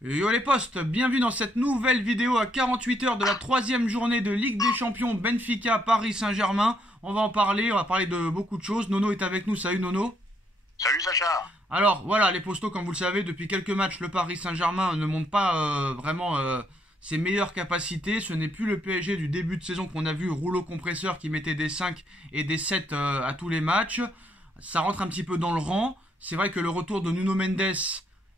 Yo les postes, bienvenue dans cette nouvelle vidéo à 48 heures de la troisième journée de Ligue des Champions Benfica Paris Saint-Germain. On va parler de beaucoup de choses. Nono est avec nous, salut Nono. Salut Sacha. Alors voilà les postos, comme vous le savez, depuis quelques matchs, le Paris Saint-Germain ne monte pas vraiment ses meilleures capacités. Ce n'est plus le PSG du début de saison qu'on a vu, rouleau compresseur qui mettait des 5 et des 7 à tous les matchs. Ça rentre un petit peu dans le rang. C'est vrai que le retour de Nuno Mendes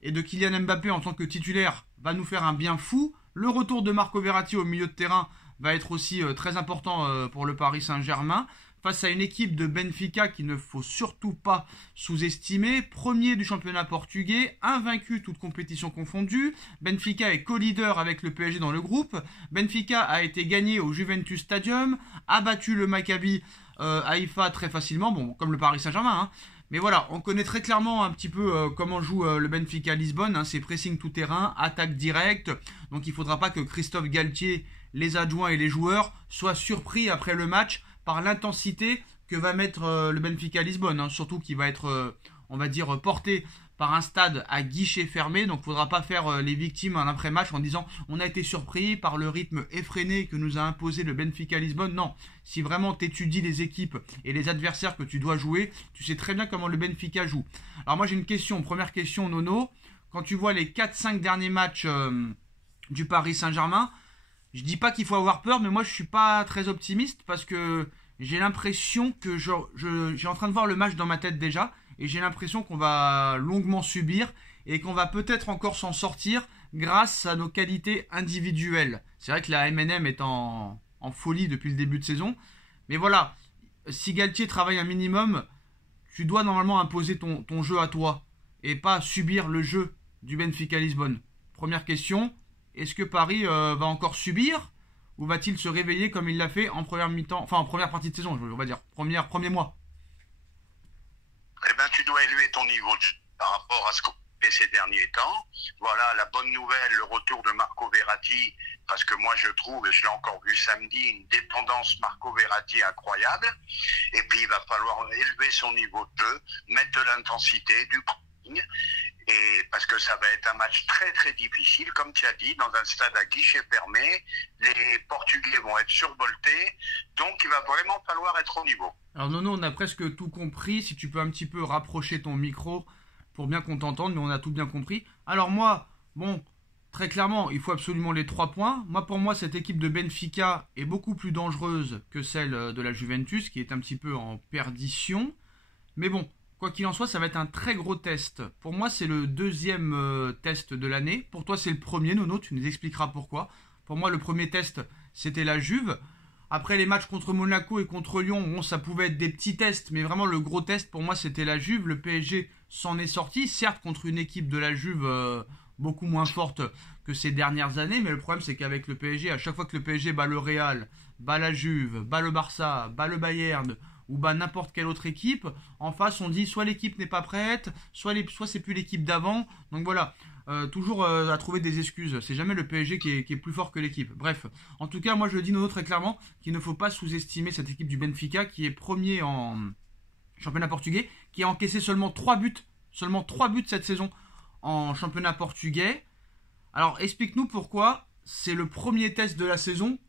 et de Kylian Mbappé en tant que titulaire va nous faire un bien fou. Le retour de Marco Verratti au milieu de terrain va être aussi très important pour le Paris Saint-Germain. Face à une équipe de Benfica qu'il ne faut surtout pas sous-estimer. Premier du championnat portugais, invaincu toute compétition confondue. Benfica est co-leader avec le PSG dans le groupe. Benfica a été gagné au Juventus Stadium, a battu le Maccabi Haïfa très facilement, bon, comme le Paris Saint-Germain, hein. Mais voilà, on connaît très clairement un petit peu comment joue le Benfica Lisbonne, hein. C'est pressing tout terrain, attaque directe. Donc il ne faudra pas que Christophe Galtier, les adjoints et les joueurs soient surpris après le match par l'intensité que va mettre le Benfica Lisbonne, hein. Surtout qu'il va être, on va dire, porté par un stade à guichet fermé. Donc il ne faudra pas faire les victimes en après-match en disant on a été surpris par le rythme effréné que nous a imposé le Benfica Lisbonne. Non, si vraiment tu étudies les équipes et les adversaires que tu dois jouer, tu sais très bien comment le Benfica joue. Alors moi j'ai une question, première question Nono. Quand tu vois les 4-5 derniers matchs du Paris Saint-Germain, je dis pas qu'il faut avoir peur, mais moi je suis pas très optimiste parce que j'ai l'impression que j'ai en train de voir le match dans ma tête déjà, et j'ai l'impression qu'on va longuement subir et qu'on va peut-être encore s'en sortir grâce à nos qualités individuelles. C'est vrai que la MNM est en folie depuis le début de saison, mais voilà, si Galtier travaille un minimum, tu dois normalement imposer ton jeu à toi et pas subir le jeu du Benfica Lisbonne. Première question, est-ce que Paris va encore subir ou va-t-il se réveiller comme il l'a fait en première mi-temps, enfin en première partie de saison, on va dire, premier mois? Eh ben, tu dois élever ton niveau de jeu par rapport à ce qu'on fait ces derniers temps. Voilà, la bonne nouvelle, le retour de Marco Verratti, parce que moi je trouve, et je l'ai encore vu samedi, une dépendance Marco Verratti incroyable. Et puis il va falloir élever son niveau de jeu, mettre de l'intensité, du pressing. Et parce que ça va être un match très très difficile, comme tu as dit, dans un stade à guichet fermé, les Portugais vont être survoltés, donc il va vraiment falloir être au niveau. Alors Nono, on a presque tout compris, si tu peux un petit peu rapprocher ton micro pour bien qu'on t'entende, mais on a tout bien compris. Alors moi, bon, très clairement, il faut absolument les 3 points. Pour moi, cette équipe de Benfica est beaucoup plus dangereuse que celle de la Juventus, qui est un petit peu en perdition. Mais bon, quoi qu'il en soit, ça va être un très gros test. Pour moi, c'est le deuxième test de l'année. Pour toi, c'est le premier, Nono, tu nous expliqueras pourquoi. Pour moi, le premier test, c'était la Juve. Après les matchs contre Monaco et contre Lyon, bon, ça pouvait être des petits tests, mais vraiment le gros test pour moi c'était la Juve. Le PSG s'en est sorti, certes contre une équipe de la Juve beaucoup moins forte que ces dernières années, mais le problème c'est qu'avec le PSG, à chaque fois que le PSG bat le Real, bat la Juve, bat le Barça, bat le Bayern ou bat n'importe quelle autre équipe, en face on dit soit l'équipe n'est pas prête, soit c'est plus l'équipe d'avant. Donc voilà, toujours à trouver des excuses. C'est jamais le PSG qui est plus fort que l'équipe. Bref, en tout cas, moi je le dis Nono très clairement qu'il ne faut pas sous-estimer cette équipe du Benfica qui est premier en championnat portugais, qui a encaissé seulement 3 buts cette saison en championnat portugais. Alors explique-nous pourquoi c'est le premier test de la saison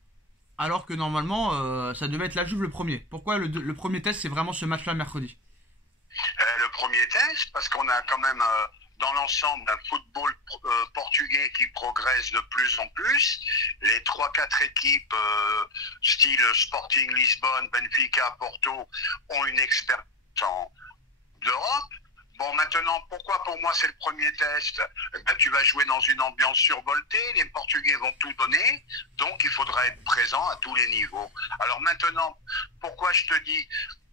alors que normalement ça devait être la Juve le premier. Pourquoi le premier test c'est vraiment ce match-là mercredi? Le premier test, parce qu'on a quand même dans l'ensemble un football portugais qui progresse de plus en plus. Les 3-4 équipes style Sporting Lisbonne, Benfica, Porto ont une expérience d'Europe. Bon, maintenant, pourquoi pour moi c'est le premier test? Ben, tu vas jouer dans une ambiance survoltée, les Portugais vont tout donner, donc il faudra être présent à tous les niveaux. Alors maintenant, pourquoi je te dis,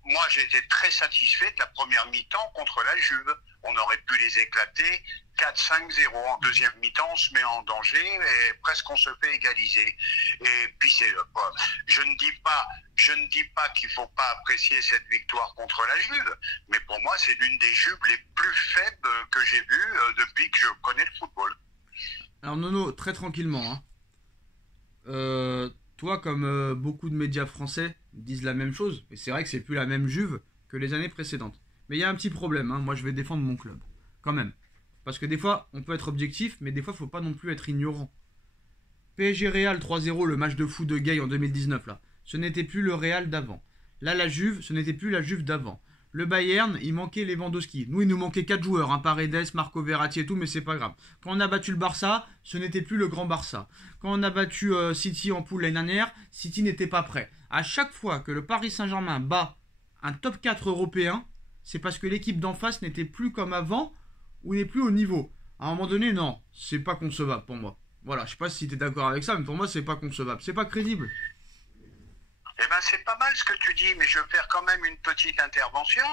moi j'ai été très satisfait de la première mi-temps contre la Juve. On aurait pu les éclater 4-5-0. En deuxième mi-temps, on se met en danger et presque on se fait égaliser. Et puis je ne dis pas qu'il ne faut pas apprécier cette victoire contre la Juve, mais pour moi c'est l'une des Juves les plus faibles que j'ai vues depuis que je connais le football. Alors Nono, très tranquillement, hein. Toi, comme beaucoup de médias français disent la même chose, et c'est vrai que c'est plus la même Juve que les années précédentes. Mais il y a un petit problème, hein. Moi je vais défendre mon club, quand même. Parce que des fois, on peut être objectif, mais des fois, il ne faut pas non plus être ignorant. PSG Real 3-0, le match de fou de Gay en 2019, là. Ce n'était plus le Real d'avant. Là, la Juve, ce n'était plus la Juve d'avant. Le Bayern, il manquait Lewandowski. Nous, il nous manquait 4 joueurs, hein, Paredes, Marco Verratti et tout, mais c'est pas grave. Quand on a battu le Barça, ce n'était plus le grand Barça. Quand on a battu City en poule l'année dernière, City n'était pas prêt. À chaque fois que le Paris Saint-Germain bat un top 4 européen, c'est parce que l'équipe d'en face n'était plus comme avant ou n'est plus au niveau. À un moment donné, non, c'est pas concevable pour moi. Voilà, je sais pas si tu es d'accord avec ça, mais pour moi, c'est pas concevable. C'est pas crédible. Eh ben, c'est pas mal ce que tu dis, mais je vais faire quand même une petite intervention.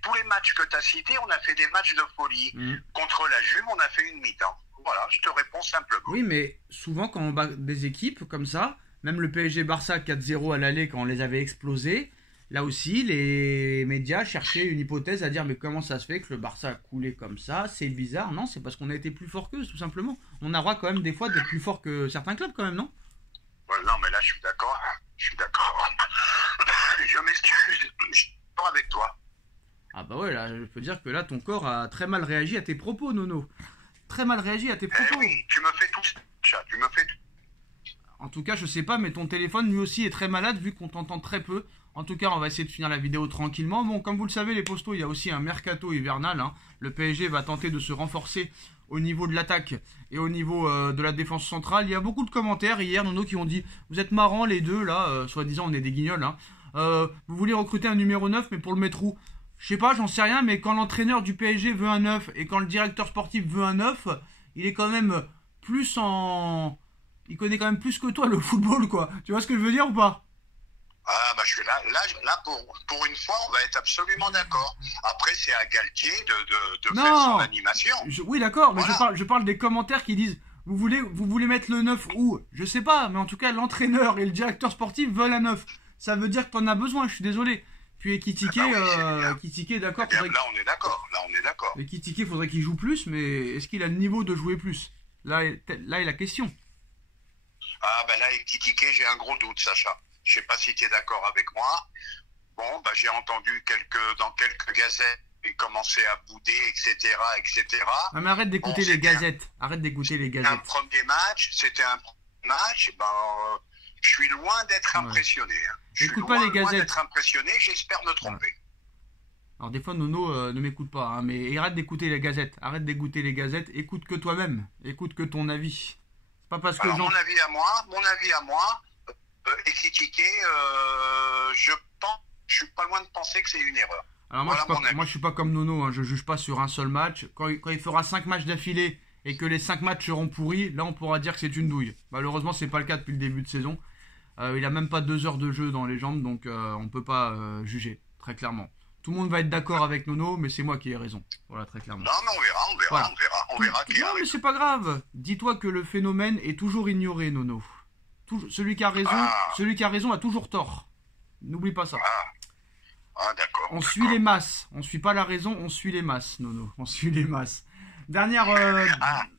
Tous les matchs que tu as cités, on a fait des matchs de folie. Contre la Juve, on a fait une mi-temps. Voilà, je te réponds simplement. Oui, mais souvent, quand on bat des équipes comme ça, même le PSG Barça 4-0 à l'aller, quand on les avait explosés, là aussi, les médias cherchaient une hypothèse à dire mais comment ça se fait que le Barça a coulé comme ça? C'est bizarre. Non, c'est parce qu'on a été plus fort qu'eux, tout simplement. On a le droit quand même des fois d'être plus fort que certains clubs quand même, non? Non, mais là, je suis d'accord. Je suis d'accord. Je m'excuse. Je suis d'accord avec toi. Ah bah ouais, là, je peux dire que là, ton corps a très mal réagi à tes propos, Nono. Très mal réagi à tes propos. Oui, tu me fais tout ça. Tu me fais tout. En tout cas, je sais pas, mais ton téléphone, lui aussi, est très malade, vu qu'on t'entend très peu. En tout cas, on va essayer de finir la vidéo tranquillement. Bon, comme vous le savez, les postos, il y a aussi un mercato hivernal. Hein. Le PSG va tenter de se renforcer au niveau de l'attaque et au niveau de la défense centrale. Il y a beaucoup de commentaires hier, Nono, qui ont dit « Vous êtes marrants les deux, là, soi-disant, on est des guignols. Hein. Vous voulez recruter un numéro 9, mais pour le mettre où ?» Je sais pas, j'en sais rien, mais quand l'entraîneur du PSG veut un 9 et quand le directeur sportif veut un 9, il est quand même plus en... Il connaît quand même plus que toi le football, quoi. Tu vois ce que je veux dire ou pas? Ah, bah je suis là pour une fois, on va être absolument d'accord. Après, c'est à Galtier de faire son animation. Oui, d'accord, mais voilà. je parle des commentaires qui disent vous voulez mettre le 9 où? Je sais pas, mais en tout cas, l'entraîneur et le directeur sportif veulent un 9. Ça veut dire que t'en as besoin, je suis désolé. Puis Ekitike, d'accord. Là, on est d'accord. Ekitike, faudrait qu'il joue plus, mais est-ce qu'il a le niveau de jouer plus? Là est la question. Ah, ben là, Ekitike, j'ai un gros doute, Sacha. Je sais pas si tu es d'accord avec moi. Bon, bah, j'ai entendu dans quelques gazettes, il commençait à bouder, etc., etc. Ah, mais arrête d'écouter les gazettes. Arrête d'écouter les gazettes. C'était un premier match. Ben, je suis loin d'être impressionné. Hein. Écoute pas les gazettes. Loin d'être impressionné, j'espère me tromper. Ouais. Alors des fois, Nono ne m'écoute pas, hein, mais arrête d'écouter les gazettes. Arrête d'écouter les gazettes. Écoute que toi-même. Écoute que ton avis. C'est pas parce que mon avis à moi, Ekitike, je suis pas loin de penser que c'est une erreur. Alors moi, je suis pas comme Nono, hein, je juge pas sur un seul match. Quand il fera 5 matchs d'affilée et que les 5 matchs seront pourris, là on pourra dire que c'est une douille. Malheureusement, c'est pas le cas depuis le début de saison. Il a même pas 2 heures de jeu dans les jambes, donc on peut pas juger, très clairement. Tout le monde va être d'accord avec Nono, mais c'est moi qui ai raison. Voilà, très clairement. Non, mais on verra qui a raison. Mais c'est pas grave. Dis-toi que le phénomène est toujours ignoré, Nono. Celui qui a raison a toujours tort. N'oublie pas ça. D'accord. On suit les masses. On suit pas la raison, on suit les masses, Nono. On suit les masses. Dernière...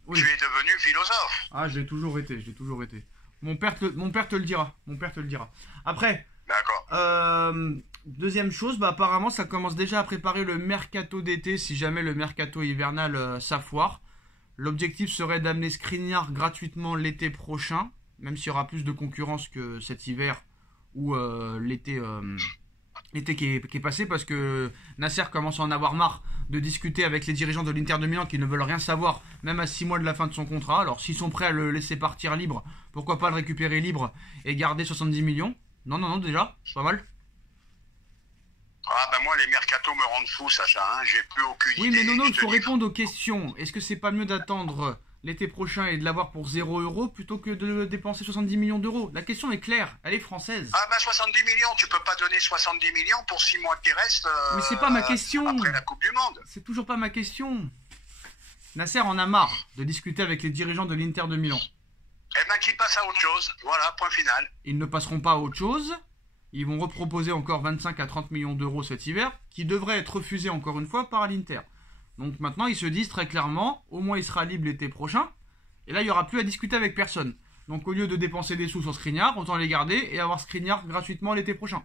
oui. Tu es devenu philosophe. Ah, j'ai toujours été. Mon père te le dira. Après... D'accord. Deuxième chose, apparemment, ça commence déjà à préparer le mercato d'été si jamais le mercato hivernal s'affoire. L'objectif serait d'amener Skriniar gratuitement l'été prochain, même s'il y aura plus de concurrence que cet hiver ou l'été qui est passé, parce que Nasser commence à en avoir marre de discuter avec les dirigeants de l'Inter de Milan qui ne veulent rien savoir, même à 6 mois de la fin de son contrat. Alors s'ils sont prêts à le laisser partir libre, pourquoi pas le récupérer libre et garder 70 millions? Non, déjà, c'est pas mal. Ah ben moi les mercatos me rendent fou, Sacha, hein. J'ai plus aucune idée. Oui, mais Nono, il faut répondre aux questions. Est-ce que c'est pas mieux d'attendre l'été prochain et de l'avoir pour 0 € plutôt que de dépenser 70 millions d'euros? La question est claire, elle est française. Ah ben 70 millions, tu peux pas donner 70 millions pour 6 mois qui restent mais c'est pas ma question. Après la Coupe du Monde. C'est toujours pas ma question. Nasser en a marre de discuter avec les dirigeants de l'Inter de Milan. Eh ben qu'ils passent à autre chose, voilà, point final. Ils ne passeront pas à autre chose. Ils vont reproposer encore 25 à 30 millions d'euros cet hiver, qui devraient être refusés encore une fois par l'Inter. Donc maintenant, ils se disent très clairement, au moins il sera libre l'été prochain, et là, il n'y aura plus à discuter avec personne. Donc au lieu de dépenser des sous sur Skriniar, autant les garder et avoir Skriniar gratuitement l'été prochain.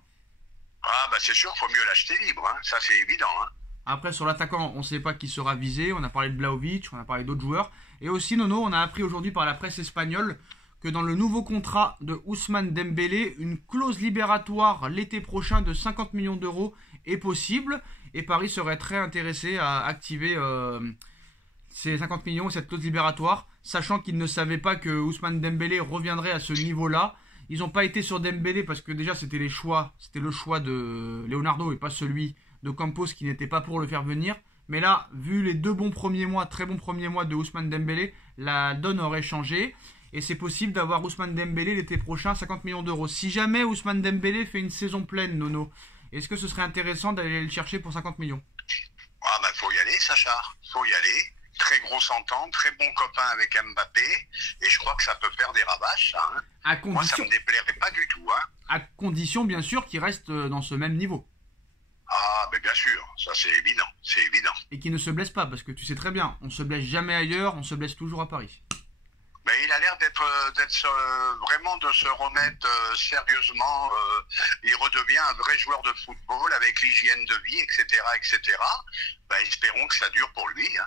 Ah bah c'est sûr, faut mieux l'acheter libre, hein. Ça c'est évident. Hein. Après, sur l'attaquant, on ne sait pas qui sera visé. On a parlé de Vlahovic, on a parlé d'autres joueurs. Et aussi, Nono, on a appris aujourd'hui par la presse espagnole que dans le nouveau contrat de Ousmane Dembélé, une clause libératoire l'été prochain de 50 millions d'euros est possible. Et Paris serait très intéressé à activer ces 50 millions et cette clause libératoire, sachant qu'ils ne savaient pas que Ousmane Dembélé reviendrait à ce niveau-là. Ils n'ont pas été sur Dembélé parce que déjà c'était le choix de Leonardo et pas celui de Campos qui n'était pas pour le faire venir. Mais là, vu les deux très bons premiers mois de Ousmane Dembélé, la donne aurait changé. Et c'est possible d'avoir Ousmane Dembélé l'été prochain, 50 millions d'euros. Si jamais Ousmane Dembélé fait une saison pleine, Nono, est-ce que ce serait intéressant d'aller le chercher pour 50 millions? Ah ben faut y aller, Sacha, faut y aller. Très grosse entente, très bon copain avec Mbappé, et je crois que ça peut faire des ravages, ça. Hein. Moi, ça me déplairait pas du tout. Hein. À condition, bien sûr, qu'il reste dans ce même niveau. Ah, ben bien sûr, ça c'est évident, c'est évident. Et qu'il ne se blesse pas, parce que tu sais très bien, on se blesse jamais ailleurs, on se blesse toujours à Paris. Mais il a l'air d'être vraiment de se remettre sérieusement. Il redevient un vrai joueur de football avec l'hygiène de vie, etc., etc. Ben, espérons que ça dure pour lui. Hein.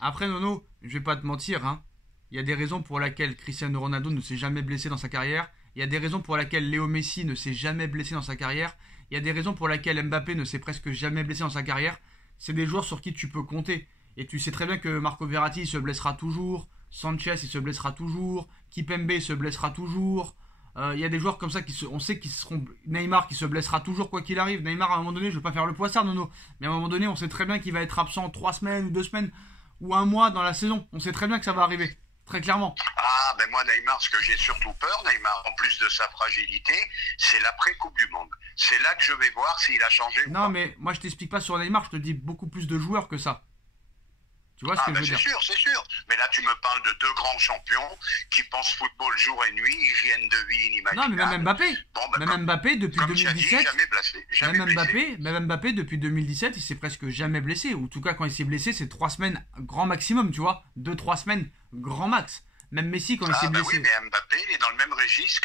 Après, Nono, je vais pas te mentir, hein. Il y a des raisons pour lesquelles Cristiano Ronaldo ne s'est jamais blessé dans sa carrière. Il y a des raisons pour lesquelles Léo Messi ne s'est jamais blessé dans sa carrière. Il y a des raisons pour lesquelles Mbappé ne s'est presque jamais blessé dans sa carrière. C'est des joueurs sur qui tu peux compter. Et tu sais très bien que Marco Verratti il se blessera toujours. Sanchez il se blessera toujours. Kipembe se blessera toujours. Il y a des joueurs comme ça on sait qu'ils seront. Neymar qui se blessera toujours quoi qu'il arrive. Neymar à un moment donné, je ne veux pas faire le poissard, Nono. Mais à un moment donné, on sait très bien qu'il va être absent 3 semaines ou 2 semaines ou 1 mois dans la saison. On sait très bien que ça va arriver. Très clairement. Ah, ben moi, Neymar, ce que j'ai surtout peur, Neymar, en plus de sa fragilité, c'est l'après-Coupe du Monde. C'est là que je vais voir s'il a changé ou pas. Non, mais moi, je t'explique pas sur Neymar, je te dis beaucoup plus de joueurs que ça. Tu vois ce que je veux dire? C'est sûr. Mais là, tu me parles de 2 grands champions qui pensent football jour et nuit, hygiène de vie inimaginable. Non, mais même Mbappé. Bon, ben, même Mbappé, depuis 2017. Jamais Mbappé, depuis 2017, il s'est presque jamais blessé. Ou en tout cas, quand il s'est blessé, c'est 3 semaines grand maximum, tu vois. 2-3 semaines grand max. Même Messi, quand il s'est blessé. Oui, mais Mbappé, il est dans le même registre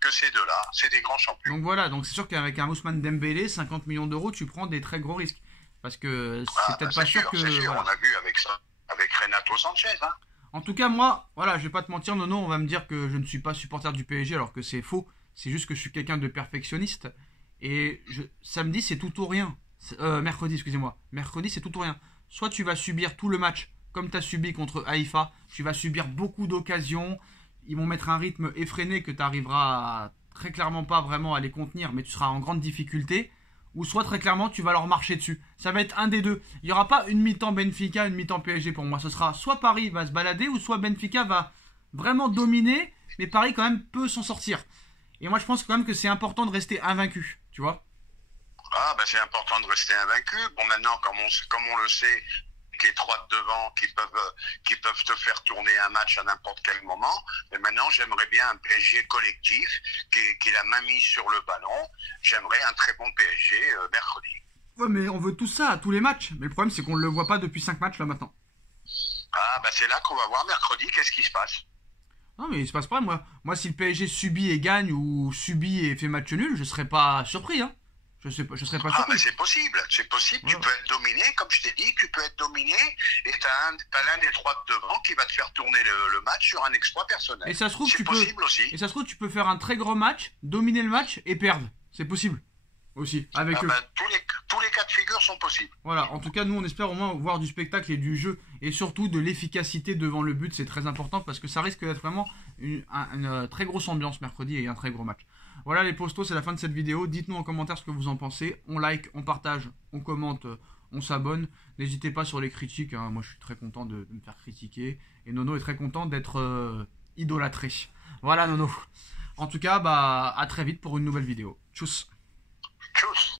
que ces deux-là. C'est des grands champions. Donc voilà, donc c'est sûr qu'avec un Ousmane Dembélé, 50 millions d'euros, tu prends des très gros risques. Parce que c'est peut-être pas sûr que. C'est sûr, voilà. on a vu avec ça. Avec Renato Sanchez, hein. En tout cas, moi, voilà, je vais pas te mentir, Nono, on va me dire que je ne suis pas supporter du PSG alors que c'est faux. C'est juste que je suis quelqu'un de perfectionniste. Et samedi, c'est tout ou rien. Mercredi, excusez-moi. Mercredi, c'est tout ou rien. Soit tu vas subir tout le match comme tu as subi contre Haïfa. Tu vas subir beaucoup d'occasions. Ils vont mettre un rythme effréné que tu arriveras très clairement pas vraiment à les contenir, mais tu seras en grande difficulté. Ou soit très clairement tu vas leur marcher dessus. Ça va être un des deux. Il n'y aura pas une mi-temps Benfica, une mi-temps PSG pour moi. Ce sera soit Paris va se balader, ou soit Benfica va vraiment dominer, mais Paris quand même peut s'en sortir. Et moi je pense quand même que c'est important de rester invaincu, tu vois. Ah ben c'est important de rester invaincu. Bon maintenant comme on le sait, les 3 de devant qui peuvent te faire tourner un match à n'importe quel moment. Mais maintenant, j'aimerais bien un PSG collectif qui la main mise sur le ballon. J'aimerais un très bon PSG mercredi. Ouais, mais on veut tout ça à tous les matchs. Mais le problème, c'est qu'on ne le voit pas depuis 5 matchs là maintenant. Ah, bah c'est là qu'on va voir mercredi qu'est-ce qui se passe. Non, mais il se passe pas. Moi, si le PSG subit et gagne ou subit et fait match nul, je serais pas surpris, hein. Je serais pas surpris. Ah, mais c'est possible. Ouais. Tu peux être dominé, comme je t'ai dit, tu peux être dominé et t'as l'un des 3 de devant qui va te faire tourner le match sur un exploit personnel. Et ça se trouve, aussi. Et ça se trouve, tu peux faire un très grand match, dominer le match et perdre. C'est possible. Aussi, avec eux. Bah, tous les cas de figure sont possibles. Voilà, en tout cas, nous, on espère au moins voir du spectacle et du jeu, et surtout de l'efficacité devant le but, c'est très important, parce que ça risque d'être vraiment une très grosse ambiance mercredi et un très gros match. Voilà les postos, c'est la fin de cette vidéo. Dites-nous en commentaire ce que vous en pensez. On like, on partage, on commente, on s'abonne. N'hésitez pas sur les critiques, hein. Moi, je suis très content de me faire critiquer, et Nono est très content d'être idolâtré. Voilà, Nono. En tout cas, bah, à très vite pour une nouvelle vidéo. Tchuss.